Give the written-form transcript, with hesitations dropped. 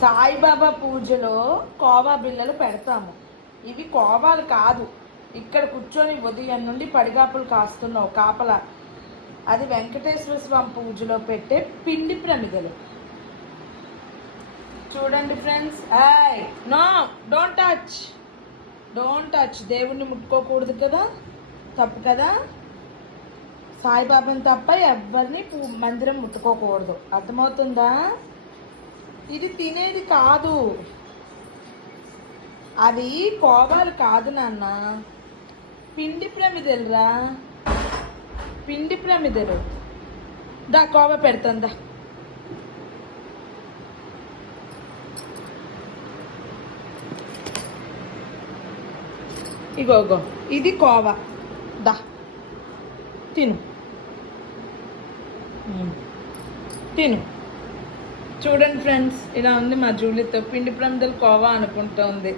సాయిబాబా పూజలో కోవా బిళ్ళలు పెడతాము. ఇవి కోవాలు కాదు, ఇక్కడ కూర్చొని ఉదయం నుండి పడిగాపులు కాస్తున్నావు కాపల. అది వెంకటేశ్వర స్వామి పూజలో పెట్టే పిండి ప్రమిదలు. చూడండి friends. No, don't touch, don't touch. దేవుణ్ణి ముట్టుకోకూడదు కదా, తప్పు కదా. సాయిబాబాని తప్ప ఎవరిని మందిరం ముట్టుకోకూడదు, అర్థమవుతుందా? ఇది తినేది కాదు, అది కోవాలు కాదు నాన్న, పిండి ప్రమిదలురా, పిండి ప్రమిదలు. దా కోవా పెడతాందా. ఇగో ఇది కోవా, దా తిను, తిను. చూడండి ఫ్రెండ్స్, ఇలా ఉంది మా జూలితో పిండి ప్రమిదలు కోవా అనుకుంటోంది.